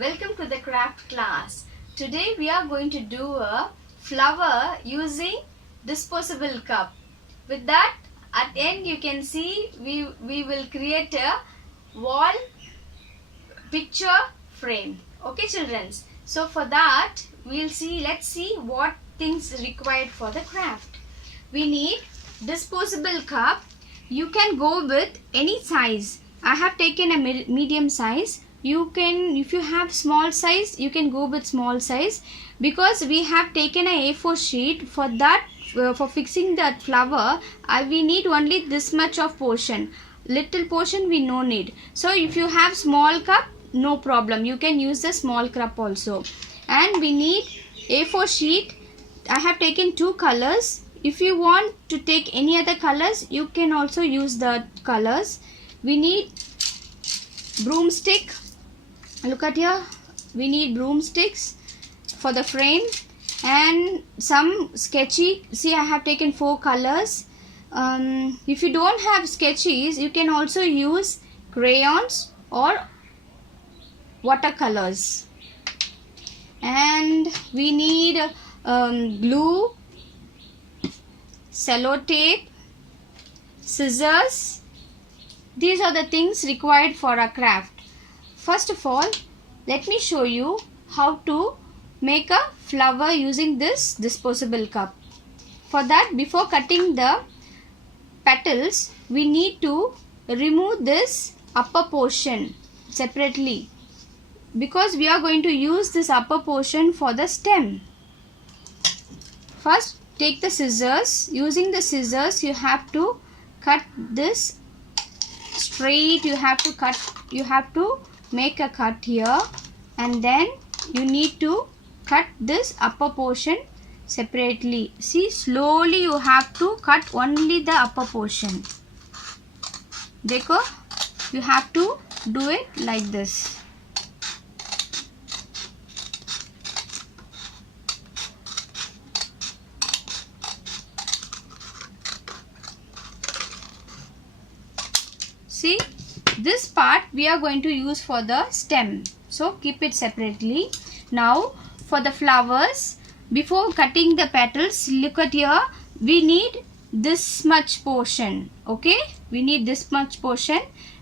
Welcome to the craft class. Today we are going to do a flower using disposable cup. With that, at end you can see we will create a wall picture frame. Okay children. So for that let's see what things required for the craft. We need disposable cup. You can go with any size. I have taken a medium size. You can, if you have small size, you can go with small size, because we have taken a A4 sheet. For that, for fixing that flower, we need only this much of portion. Little portion we no need. So if you have small cup, no problem, you can use the small cup also. And we need A4 sheet. I have taken two colors. If you want to take any other colors, you can also use the colors. We need broomstick. Look at here. We need broomsticks for the frame and some sketchy. See, I have taken 4 colors. If you don't have sketches, you can also use crayons or watercolors. And we need glue, sellotape, scissors. These are the things required for a craft. First of all, let me show you how to make a flower using this disposable cup. For that, before cutting the petals, we need to remove this upper portion separately, because we are going to use this upper portion for the stem. First, take the scissors. Using the scissors, you have to cut this straight. You have to make a cut here, and then you need to cut this upper portion separately. See, slowly you have to cut only the upper portion. Dekho, you have to do it like this. See, this part we are going to use for the stem, so keep it separately. Now for the flowers, before cutting the petals, look at here, we need this much portion. Okay, we need this much portion.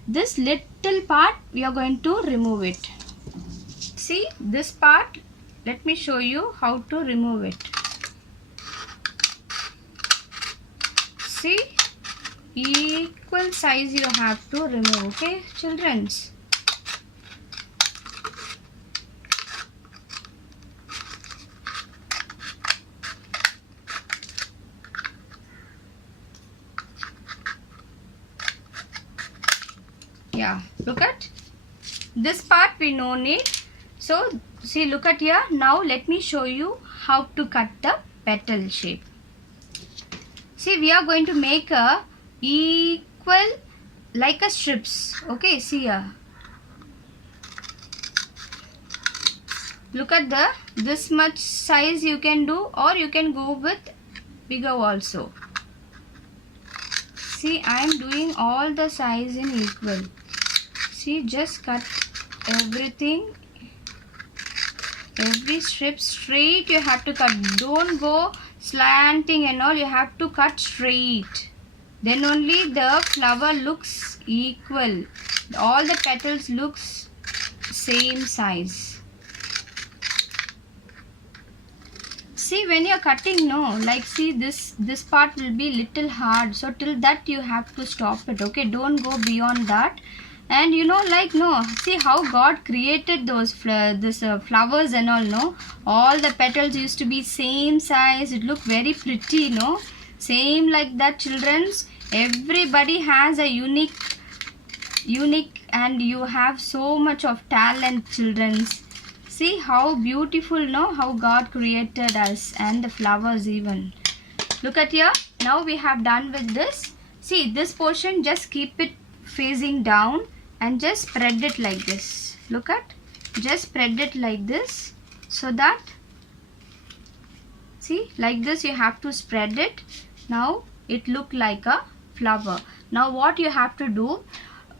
This little part we are going to remove it. See, this part, let me show you how to remove it. See, equal size you have to remove. Okay children. Yeah, look at this part we no need. So see, look at here. Now let me show you how to cut the petal shape. See, we are going to make a equal like a strips. Okay, see here. Look at this much size you can do, or you can go with bigger also. See, I am doing all the size in equal. See, just cut everything, every strip straight you have to cut. Don't go slanting and all, you have to cut straight. Then only the flower looks equal. All the petals looks same size. See, when you are cutting, no, like see, this part will be little hard, so till that you have to stop it. Okay, don't go beyond that. And you know, like, no, see how God created those flowers and all, no, all the petals used to be same size. It looked very pretty, no, same like that children's. Everybody has a unique, and you have so much of talent children's. See how beautiful, no, how God created us and the flowers even. Look at here. Now we have done with this. See, this portion, just keep it facing down and just spread it like this. Look at, just spread it like this, so that, see, like this you have to spread it. Now it look like a flower. Now what you have to do,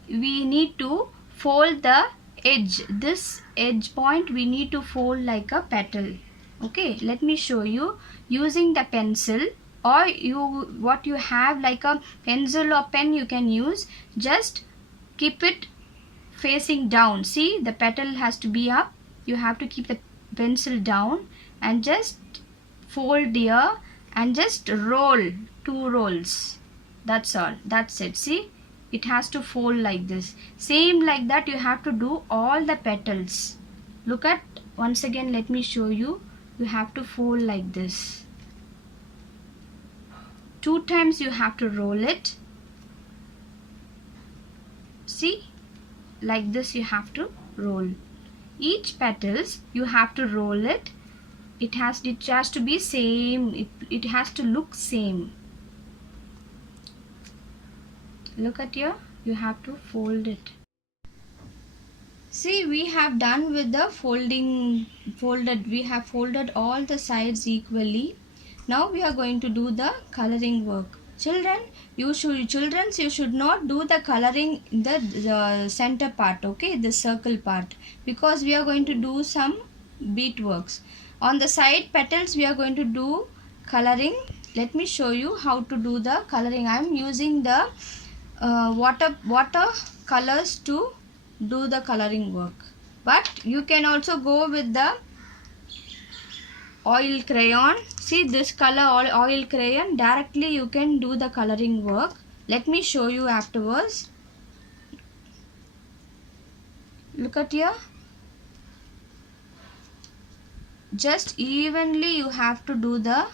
we need to fold the edge, this edge point we need to fold like a petal. Okay, let me show you using the pencil, or what you have like a pencil or pen you can use. Just keep it facing down. See, the petal has to be up. You have to keep the pencil down and just fold here and just roll 2 rolls. That's all. That's it. See, it has to fold like this. Same like that you have to do all the petals. Look at, once again let me show you. You have to fold like this. 2 times you have to roll it. See, like this you have to roll. Each petals you have to roll it. It has to be same. It has to look same. Look at here. You have to fold it. See, we have done with the folded. We have folded all the sides equally. Now we are going to do the coloring work. Children, you should not do the coloring in the center part, okay, the circle part, because we are going to do some bead works. On the side petals we are going to do coloring. Let me show you how to do the coloring. I am using the water colors to do the coloring work, but you can also go with the oil crayon. See, this color oil crayon, directly you can do the coloring work. Let me show you afterwards. Look at here. Just evenly you have to do the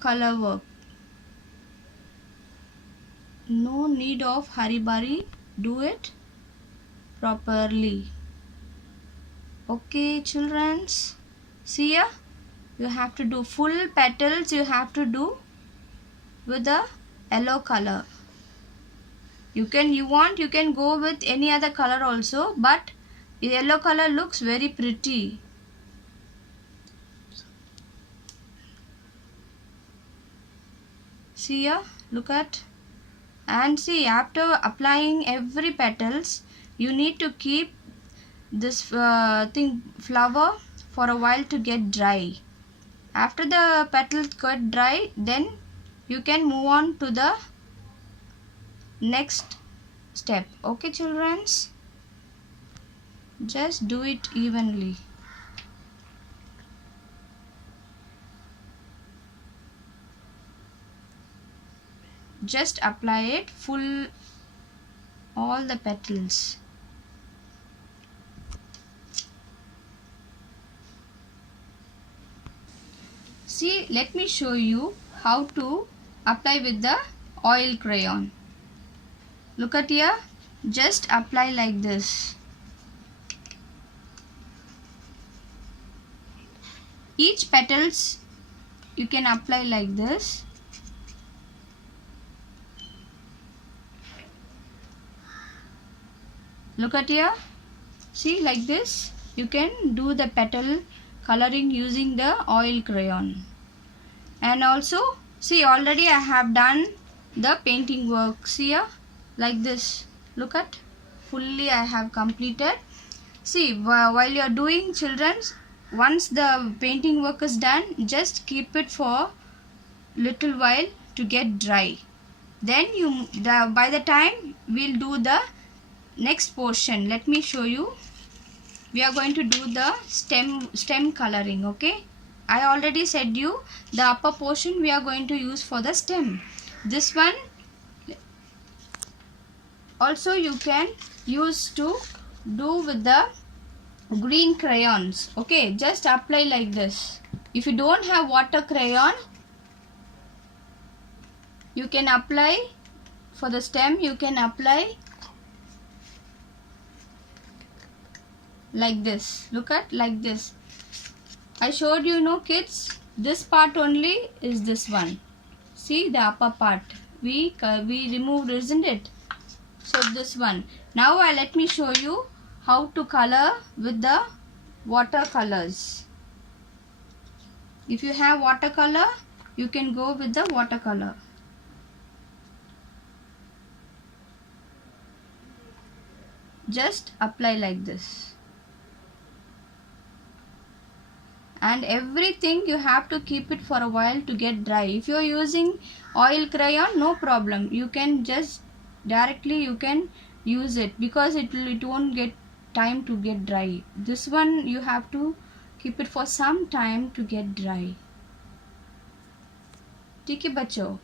color work. No need of hurry-burry. Do it properly. Okay, children. See here. You have to do full petals. You have to do with the yellow color. You can go with any other color also, but yellow color looks very pretty. See here, look at, and see, after applying every petals, you need to keep this flower for a while to get dry. After the petals get dry, then you can move on to the next step. Okay, children, just do it evenly. Just apply it full, all the petals. See, let me show you how to apply with the oil crayon. Look at here. Just apply like this. Each petals you can apply like this. Look at here. See, like this you can do the petal coloring using the oil crayon. And also, see, already I have done the painting work. See here, like this. Look at, fully I have completed. See, while you are doing, children, once the painting work is done, just keep it for little while to get dry. Then by the time we'll do the next portion. Let me show you. We are going to do the stem coloring. Okay, I already said you the upper portion we are going to use for the stem. This one also you can use to do with the green crayons. Okay, just apply like this. If you don't have water crayon, you can apply for the stem. You can apply like this. Look at, like this. I showed you, kids, this part only is this one. See, the upper part we removed, isn't it? So this one. Now let me show you how to color with the watercolors. If you have watercolor, you can go with the watercolor. just apply like this. And everything you have to keep it for a while to get dry. If you are using oil crayon, no problem, you can just directly you can use it, because it won't get time to get dry. This one you have to keep it for some time to get dry. ठीक है बच्चों.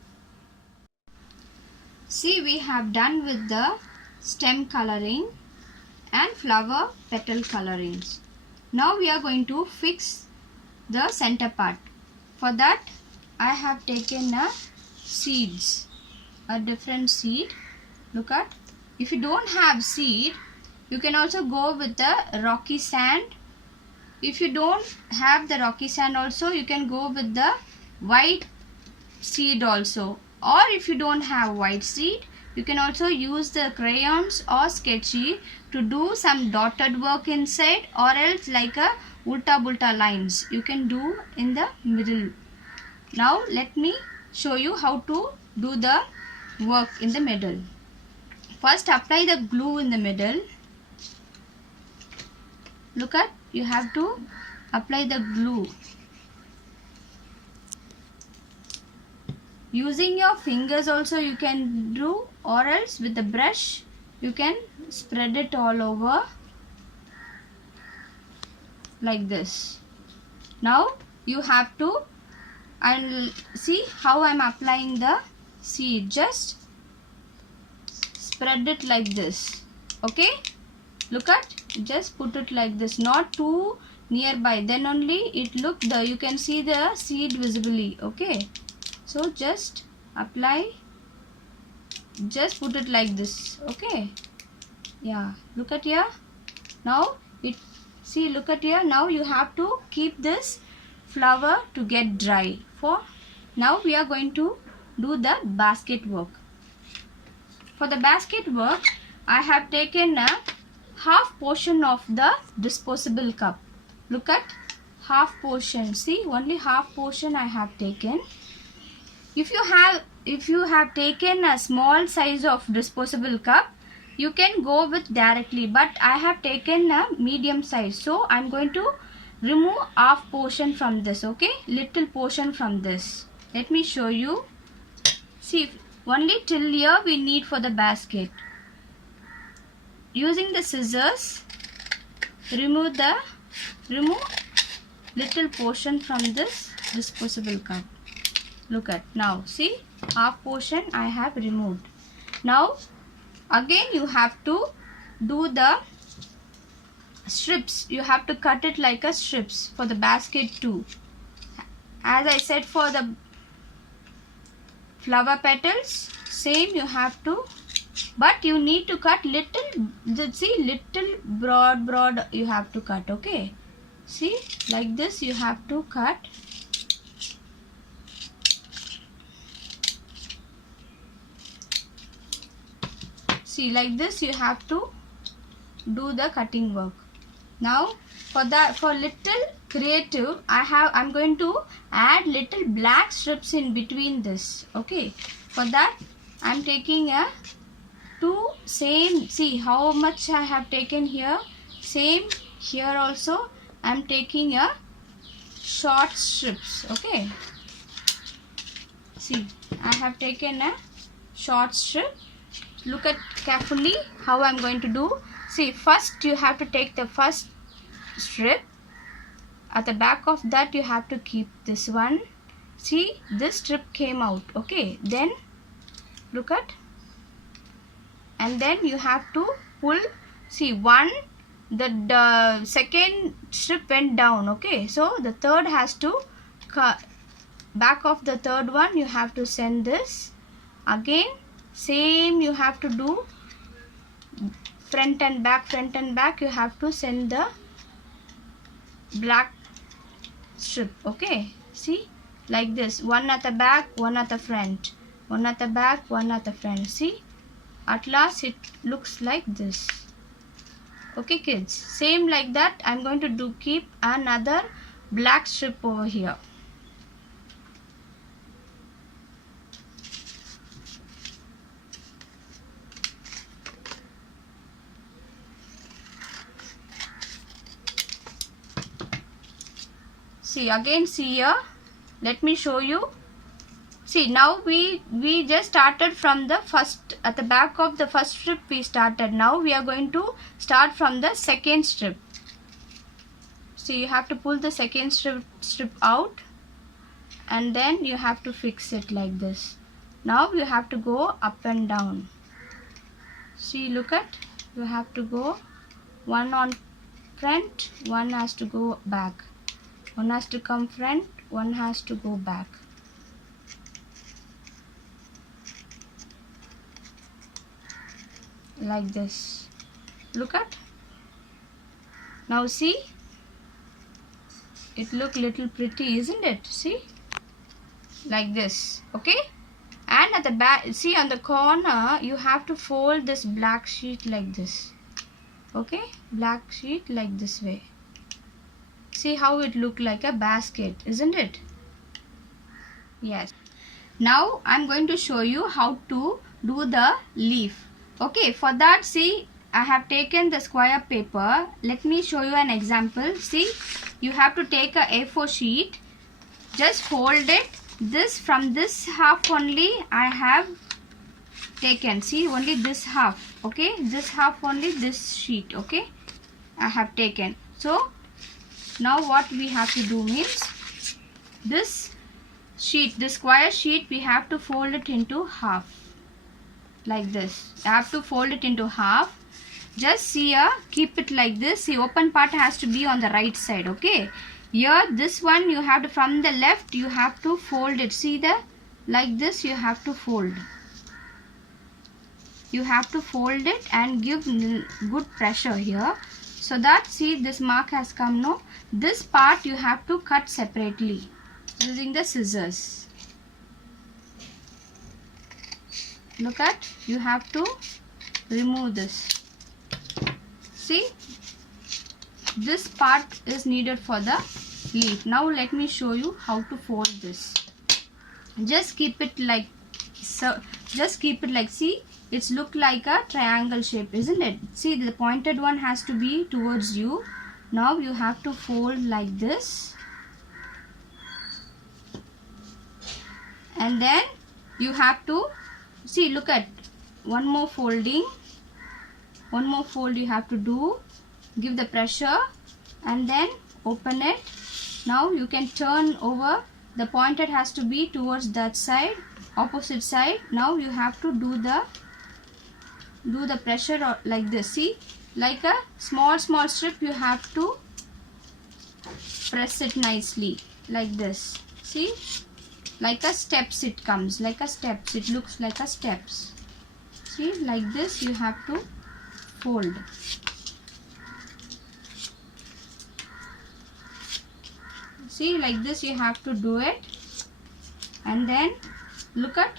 See, we have done with the stem coloring and flower petal colorings. Now we are going to fix the center part. For that I have taken a different seed. Look at, if you don't have seed, you can also go with the rocky sand. If you don't have the rocky sand also, you can go with the white seed also. Or if you don't have white seed, you can also use the crayons or sketchy to do some dotted work inside, or else like a ulta bulta lines you can do in the middle. Now let me show you how to do the work in the middle. First apply the glue in the middle. Look at, you have to apply the glue. Using your fingers also you can do, or else with the brush you can spread it all over like this. Now you have to, and see how I am applying the seed. Just spread it like this. Okay, look at, just put it like this, not too nearby, then only it look the, you can see the seed visibly. Okay, so just apply, just put it like this. Okay, yeah, look at here. Now it, see, look at here. Now you have to keep this flower to get dry. For now we are going to do the basket work. For the basket work, I have taken a half portion of the disposable cup. Look at, half portion. See, only half portion I have taken. If you have taken a small size of disposable cup, you can go with directly, but I have taken a medium size, so I am going to remove half portion from this. Okay, little portion from this. Let me show you. See, only till here we need for the basket. Using the scissors, remove little portion from this disposable cup. Look at, now see, half portion I have removed. Now again you have to do the strips. You have to cut it like a strips for the basket too. As I said for the flower petals, same you have to, but you need to cut little, see, little broad you have to cut. Okay, see, like this you have to cut. See, like this you have to do the cutting work. Now for that, for little creative, I'm going to add little black strips in between this. Okay, for that I'm taking a two same, see how much I have taken here, same here also I'm taking a short strips. Okay, see, I have taken a short strip. Look at carefully how I'm going to do. See, first you have to take the first strip. At the back of that you have to keep this one. See, this strip came out. Okay, then look at, and then you have to pull. See, one, the second strip went down. Okay, so the third has to cut. Back of the third one you have to send this. Again same you have to do, front and back you have to send the black strip. Okay, see, like this, one at the back, one at the front, one at the back, one at the front. See, at last it looks like this. Okay kids, same like that I'm going to do, keep another black strip over here. See again, see here, let me show you. See, now we just started from the first, at the back of the first strip we started. Now we are going to start from the second strip. See, you have to pull the second strip out, and then you have to fix it like this. Now you have to go up and down. See, look at, you have to go one on front, one has to go back. One has to come front, one has to go back. Like this. Look at. Now see, it look little pretty, isn't it? See, like this. Okay, and at the back, see on the corner you have to fold this black sheet like this. Okay, black sheet like this way. See how it look like a basket, isn't it? Yes. Now I'm going to show you how to do the leaf. Okay, for that, see, I have taken the square paper. Let me show you an example. See, you have to take a A4 sheet, just fold it. This, from this half only I have taken. See, only this half. Okay, this half only, this sheet. Okay, I have taken. So now what we have to do means, this sheet, this square sheet, we have to fold it into half like this. I have to fold it into half. Just see here, keep it like this. The open part has to be on the right side. Okay, here this one you have to, from the left you have to fold it. See the, like this you have to fold. You have to fold it and give good pressure here, so that, see, this mark has come. No, this part you have to cut separately using the scissors. Look at, you have to remove this. See, this part is needed for the leaf. Now let me show you how to fold this. Just keep it like so. Just keep it like, see, it's look like a triangle shape, isn't it? See, the pointed one has to be towards you. Now you have to fold like this, and then you have to, see, look at, one more folding, one more fold you have to do. Give the pressure and then open it. Now you can turn over. The pointed has to be towards that side, opposite side. Now you have to do the pressure like this. See, like a small strip, you have to press it nicely like this. See, like a steps it comes, like a steps, it looks like a steps. See, like this you have to fold. See, like this you have to do it, and then look at,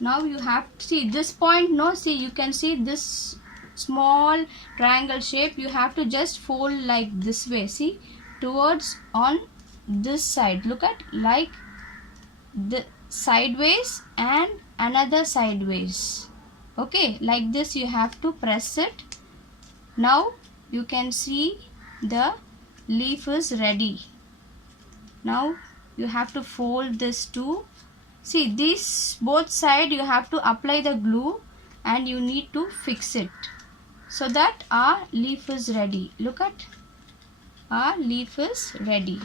now you have, see this point, no, see, you can see this small triangle shape, you have to just fold like this way. See, towards on this side, look at, like the sideways and another sideways. Okay, like this you have to press it. Now you can see the leaf is ready. Now you have to fold this too. See, this both side you have to apply the glue, and you need to fix it so that our leaf is ready. Look at, our leaf is ready.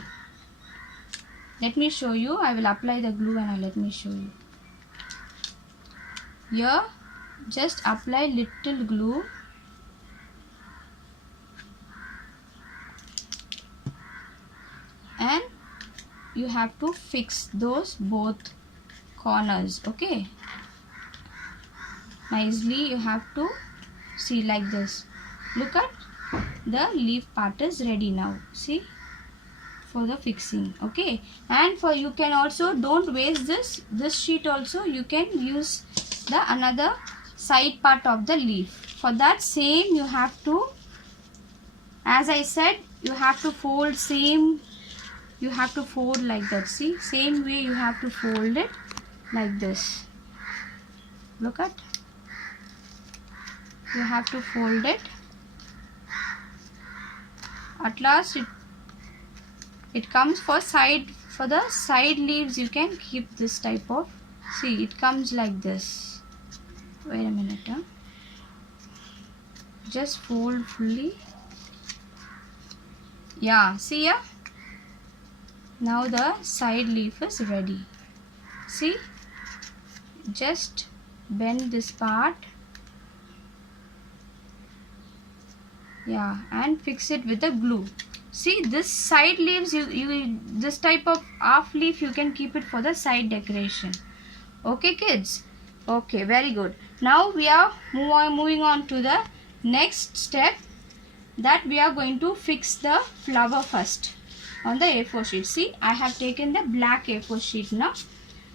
Let me show you. I will apply the glue and let me show you. Here, just apply little glue. And you have to fix those both corners. Okay, nicely you have to, see, like this. Look at, the leaf part is ready now. See, for the fixing. Okay, and for, you can also, don't waste this sheet also, you can use the another side part of the leaf. For that, same you have to, as I said, you have to fold same, you have to fold like that. See, same way you have to fold it like this. Look at, you have to fold it. At last it, It comes for the side leaves. You can keep this type of, see, it comes like this. Wait a minute, just fold fully. Yeah, see ya. Now the side leaf is ready. See, just bend this part, yeah, and fix it with the glue. See, this side leaves, you this type of half leaf you can keep it for the side decoration. Okay kids, okay, very good. Now we are moving on to the next step, that we are going to fix the flower first on the A4 sheet. See, I have taken the black A4 sheet now.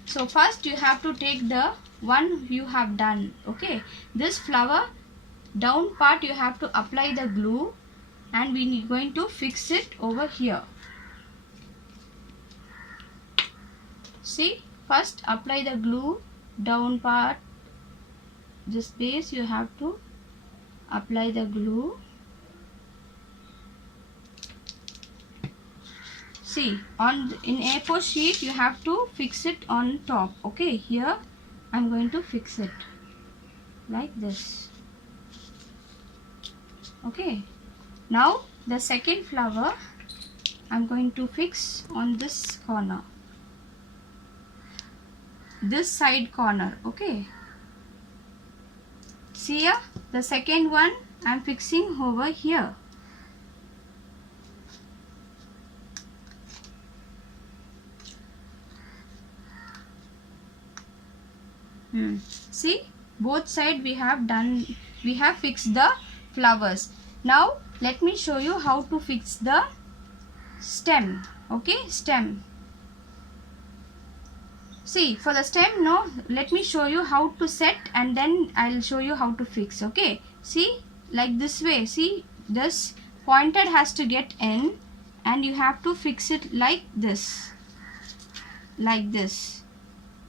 So first you have to take the one you have done. Okay, this flower down part you have to apply the glue, and we are going to fix it over here. See, first apply the glue down part, this base you have to apply the glue. See, in A4 sheet you have to fix it on top. Okay, here I'm going to fix it like this. Okay, now the second flower I'm going to fix on this corner, this side corner. Okay, see ya, the second one I'm fixing over here. See, both side we have done, we have fixed the flowers. Now let me show you how to fix the stem. Okay, stem. See, for the stem, no, let me show you how to set, and then I'll show you how to fix. Okay, see, like this way. See, this pointed has to get in, and you have to fix it like this, like this.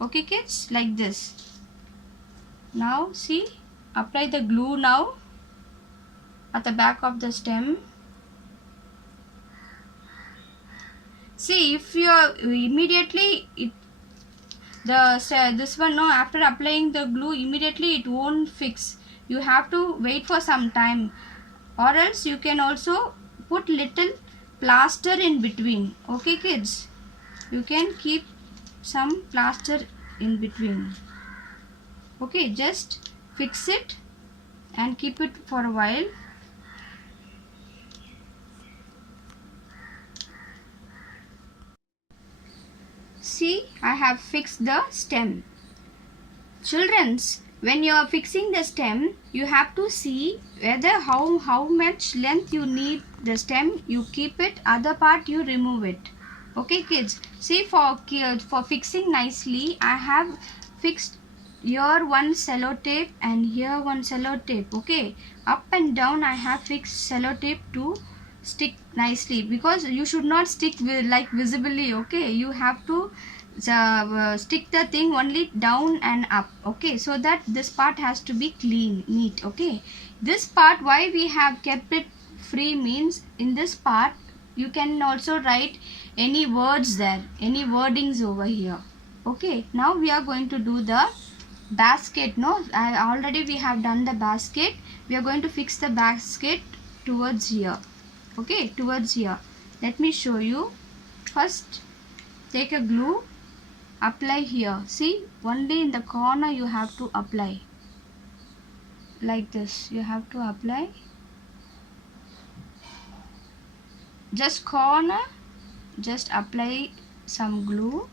Okay kids, like this. Now see, apply the glue now at the back of the stem. See, if you are immediately this one, no, after applying the glue immediately it won't fix. You have to wait for some time, or else you can also put little plaster in between. Okay kids, you can keep some plaster in between. Okay, just fix it and keep it for a while. See, I have fixed the stem. Childrens, when you are fixing the stem, you have to see whether how much length you need the stem, you keep it, other part you remove it. Okay kids, see, for fixing nicely, I have fixed here one sellotape and here one sellotape. Okay, up and down I have fixed sellotape to stick nicely, because you should not stick like visibly. Okay, you have to stick the thing only down and up. Okay, so that this part has to be clean, neat. Okay, this part, why we have kept it free means, in this part you can also write any words there, any wordings over here. Okay, now we are going to do the basket. No, already we have done the basket. We are going to fix the basket towards here. Okay, towards here. Let me show you. First take a glue, apply here. See, only in the corner you have to apply, like this. You have to apply just corner, just apply some glue,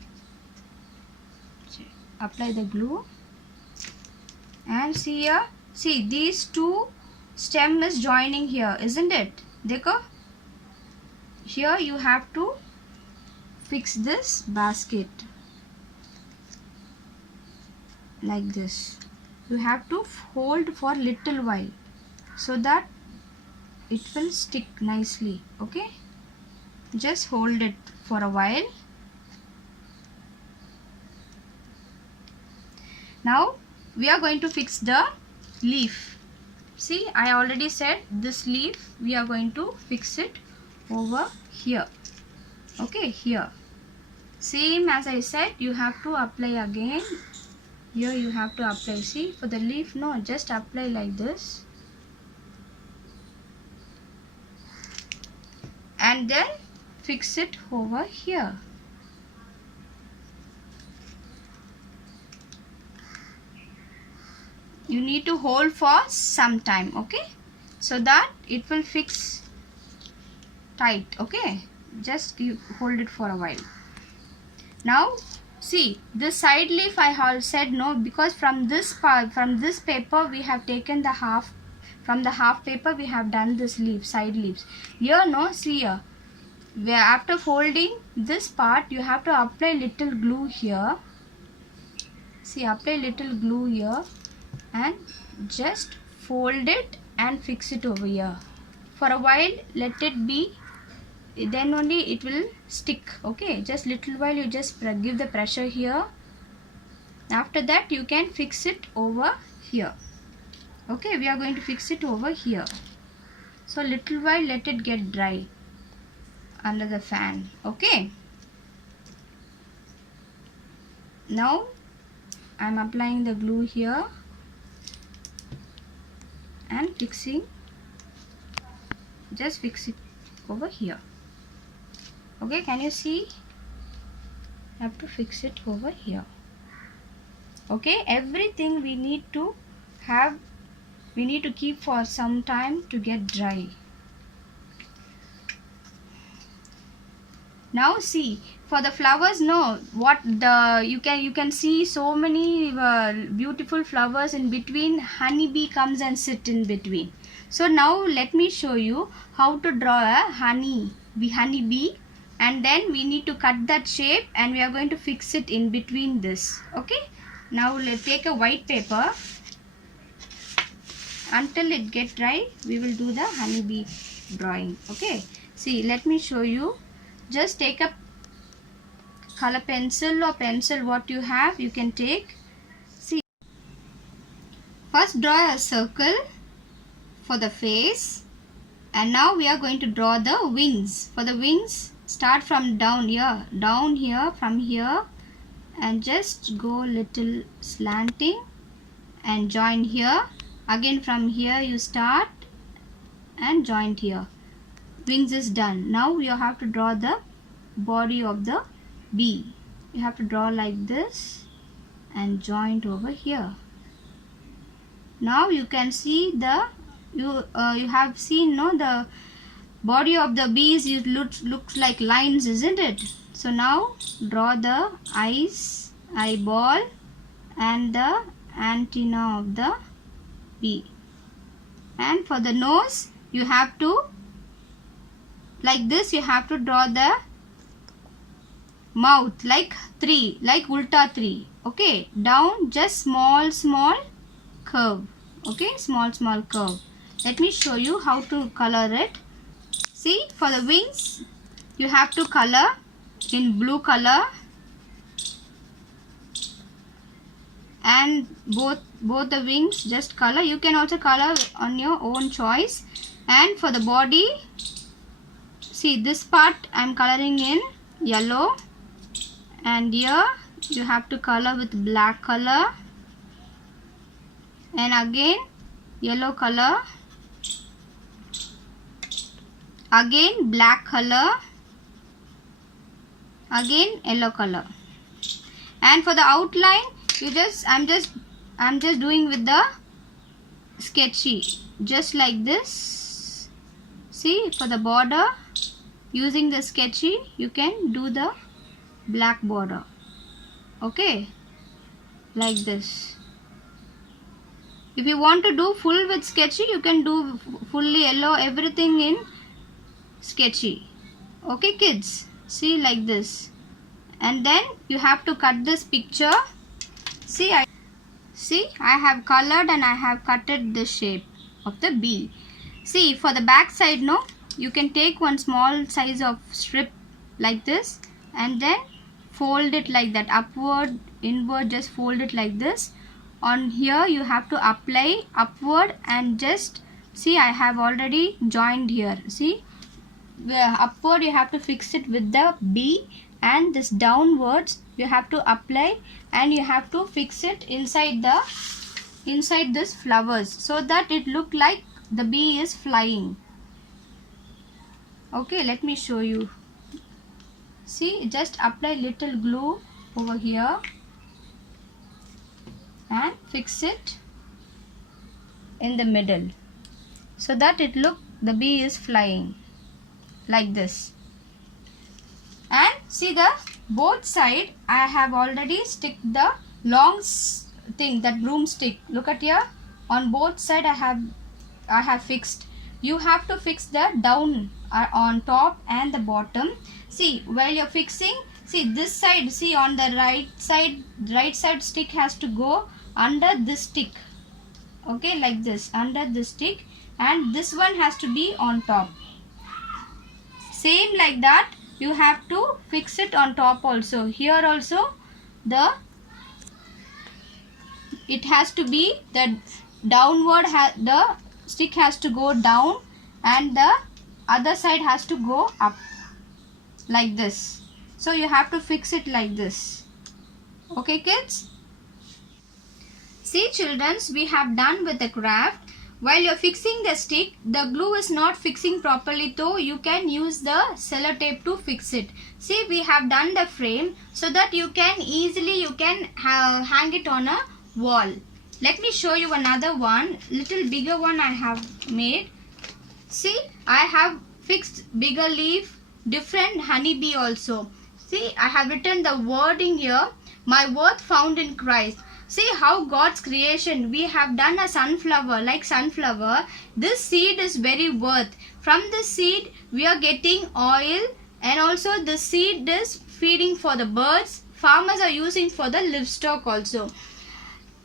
apply the glue, and see here, see, these two stem is joining here, isn't it? Dekho, here you have to fix this basket like this. You have to hold for little while so that it will stick nicely. Okay, just hold it for a while. Now we are going to fix the leaf. See, I already said this leaf we are going to fix it over here. Okay, here same as I said, you have to apply again. Here you have to apply. See, for the leaf, no, just apply like this, and then fix it over here. You need to hold for some time, okay, so that it will fix tight. Okay, just hold it for a while. Now see, this side leaf I have said no, because from this part, from this paper we have taken the half, from the half paper we have done this leaf, side leaves. Here no, see here, where after folding this part you have to apply little glue here. See, apply little glue here and just fold it and fix it over here. For a while let it be, then only it will stick. Okay, just little while you just give the pressure here. After that you can fix it over here. Okay, we are going to fix it over here. So little while let it get dry under the fan. Okay, now I am applying the glue here and fixing, just fix it over here. Okay, can you see? I have to fix it over here. Okay, everything we need to have, we need to keep for some time to get dry. Now see, for the flowers, no, what the you can see so many beautiful flowers in between. Honeybee comes and sit in between. So now let me show you how to draw a honeybee, and then we need to cut that shape and we are going to fix it in between this. Okay, now let's take a white paper. Until it get dry we will do the honeybee drawing. Okay, see, let me show you. Just take a color pencil or pencil, what you have you can take. See, first draw a circle for the face, and now we are going to draw the wings. For the wings, start from down here from here, and just go little slanting and join here. Again from here you start and join here. Wings is done. Now you have to draw the body of the bee. You have to draw like this and joint over here. Now you can see the you have seen no, the body of the bees, it looks like lines, isn't it? So now draw the eyes, eyeball, and the antenna of the bee. And for the nose you have to, like this, you have to draw the mouth like 3, like ulta 3. Okay, down just small curve. Okay, small curve. Let me show you how to color it. See, for the wings you have to color in blue color, and both the wings just color. You can also color on your own choice. And for the body, see, this part I am coloring in yellow, and here you have to color with black color, and again yellow color, again black color, again yellow color. And for the outline, I'm just doing with the sketchy, just like this. See, for the border, using the sketchy you can do the black border. Okay, like this. If you want to do full with sketchy, you can do fully yellow, everything in sketchy. Okay kids, see, like this. And then you have to cut this picture. See, I have colored and I have cutted the shape of the bee. See, for the back side, no, you can take one small size of strip like this and then fold it like that, upward, inward, just fold it like this. On here you have to apply upward, and just see, I have already joined here. See, upward you have to fix it with the B, and this downwards you have to apply, and you have to fix it inside this flowers, so that it look like the bee is flying. Okay, let me show you. See, just apply little glue over here and fix it in the middle, so that it look the bee is flying like this. And see, the both side I have already stick the long thing, that broomstick. Look at here, on both side I have fixed. You have to fix the down on top and the bottom. See, while you're fixing, see this side, see on the right side stick has to go under this stick. Okay, like this, under this stick, and this one has to be on top. Same like that you have to fix it on top also. Here also it has to be the downward, the stick has to go down and the other side has to go up like this. So you have to fix it like this. Okay kids? See children, we have done with the craft. While you're fixing the stick, the glue is not fixing properly, so you can use the sellotape to fix it. See, we have done the frame so that you can easily hang it on a wall. Let me show you another one, little bigger one I have made. See, I have fixed bigger leaf, different honeybee also. See, I have written the wording here, my worth found in Christ. See how God's creation, we have done a sunflower, like sunflower. This seed is very worth. From this seed we are getting oil, and also the seed is feeding for the birds. Farmers are using for the livestock also.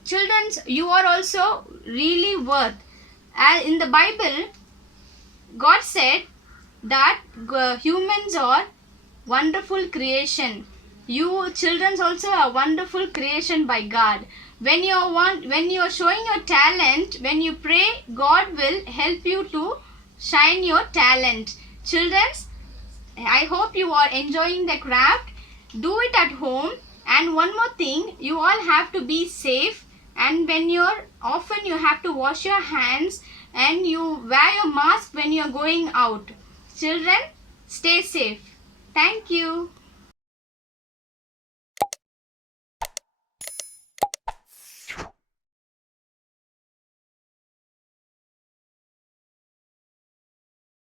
Children, you are also really worth. And in the Bible, God said that humans are wonderful creation. You children also are wonderful creation by God. When you are showing your talent, when you pray, God will help you to shine your talent. Children, I hope you are enjoying the craft. Do it at home. And one more thing, you all have to be safe. And when often you have to wash your hands, and you wear your mask when you are going out. Children, stay safe. Thank you.